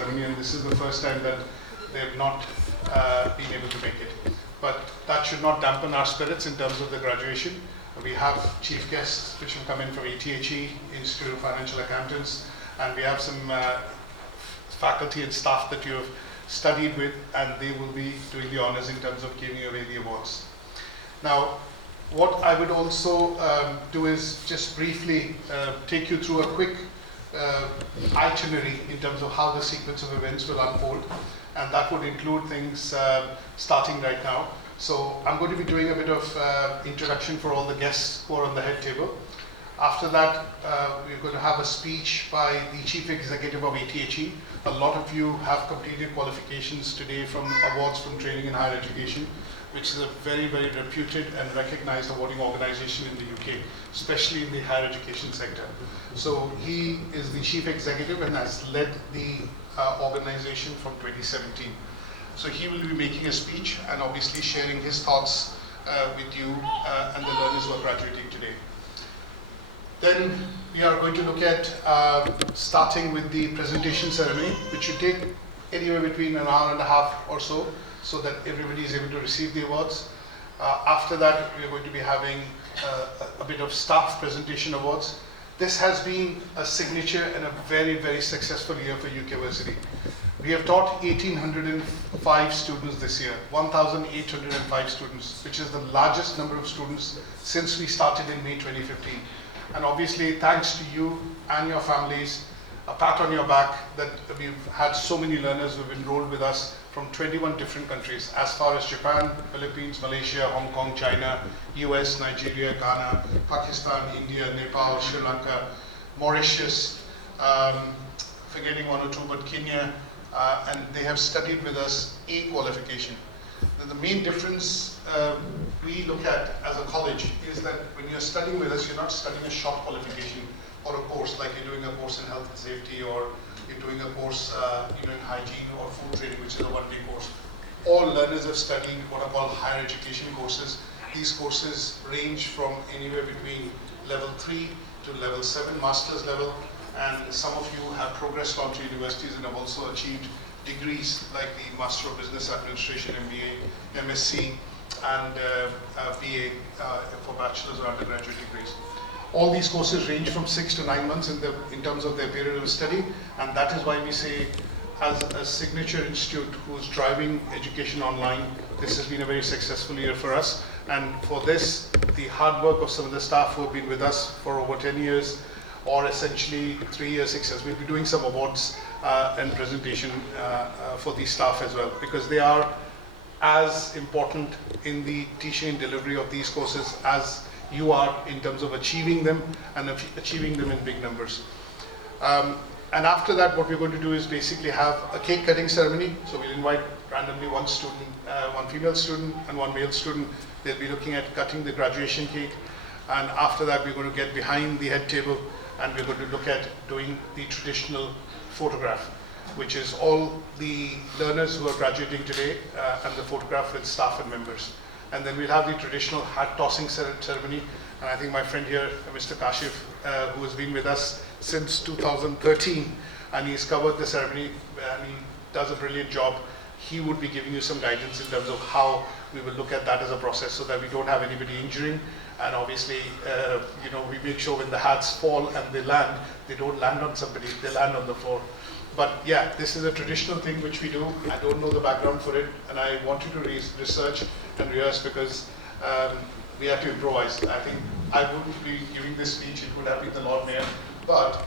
ceremony, and this is the first time that they have not been able to make it. But that should not dampen our spirits in terms of the graduation. We have chief guests which will come in from ETHE, Institute of Financial Accountants, and we have some faculty and staff that you have studied with, and they will be doing the honors in terms of giving away the awards. Now, what I would also do is just briefly take you through a quick itinerary in terms of how the sequence of events will unfold, and that would include things starting right now. So I'm going to be doing a bit of introduction for all the guests who are on the head table. After that, we're going to have a speech by the Chief Executive of ETHE. A lot of you have completed qualifications today from awards from Training in Higher Education, which is a very, very reputed and recognized awarding organization in the UK, especially in the higher education sector. So he is the Chief Executive and has led the organization from 2017. So he will be making a speech and obviously sharing his thoughts with you and the learners who are graduating today. Then we are going to look at starting with the presentation ceremony, which should take anywhere between an hour and a half or so that everybody is able to receive the awards. After that, we are going to be having a bit of staff presentation awards. This has been a signature and a very, very successful year for UK Versity. We have taught 1,805 students this year, 1,805 students, which is the largest number of students since we started in May 2015. And obviously, thanks to you and your families, a pat on your back that we've had so many learners who have enrolled with us from 21 different countries, as far as Japan, Philippines, Malaysia, Hong Kong, China, US, Nigeria, Ghana, Pakistan, India, Nepal, Sri Lanka, Mauritius, forgetting one or two, but Kenya, and they have studied with us e-qualification. The main difference we look at as a college is that when you're studying with us, you're not studying a short qualification or a course, like you're doing a course in health and safety, or you're doing a course in hygiene or food training, which is a one-day course. All learners have studied what are called higher education courses. These courses range from anywhere between level 3 to level 7 master's level, and some of you have progressed on to universities and have also achieved degrees like the Master of Business Administration, MBA, MSc, and BA for bachelor's or undergraduate degrees. All these courses range from 6 to 9 months in terms of their period of study, and that is why we say, as a signature institute who's driving education online, this has been a very successful year for us. And for this, the hard work of some of the staff who have been with us for over 10 years, or essentially 3 years, 6 years, we'll be doing some awards and presentation for these staff as well, because they are as important in the teaching and delivery of these courses as you are in terms of achieving them and achieving them in big numbers. And after that, what we're going to do is basically have a cake cutting ceremony. So we'll invite randomly one student, one female student and one male student. They'll be looking at cutting the graduation cake. And after that, we're going to get behind the head table and we're going to look at doing the traditional photograph, which is all the learners who are graduating today and the photograph with staff and members. And then we'll have the traditional hat tossing ceremony. And I think my friend here, Mr. Kashif, who has been with us since 2013, and he's covered the ceremony and he does a brilliant job. He would be giving you some guidance in terms of how we will look at that as a process so that we don't have anybody injuring. And obviously, we make sure when the hats fall and they land, they don't land on somebody, they land on the floor. But yeah, this is a traditional thing which we do. I don't know the background for it, and I want you to research and rehearse because we have to improvise. I think I wouldn't be giving this speech, it would have been the Lord Mayor, but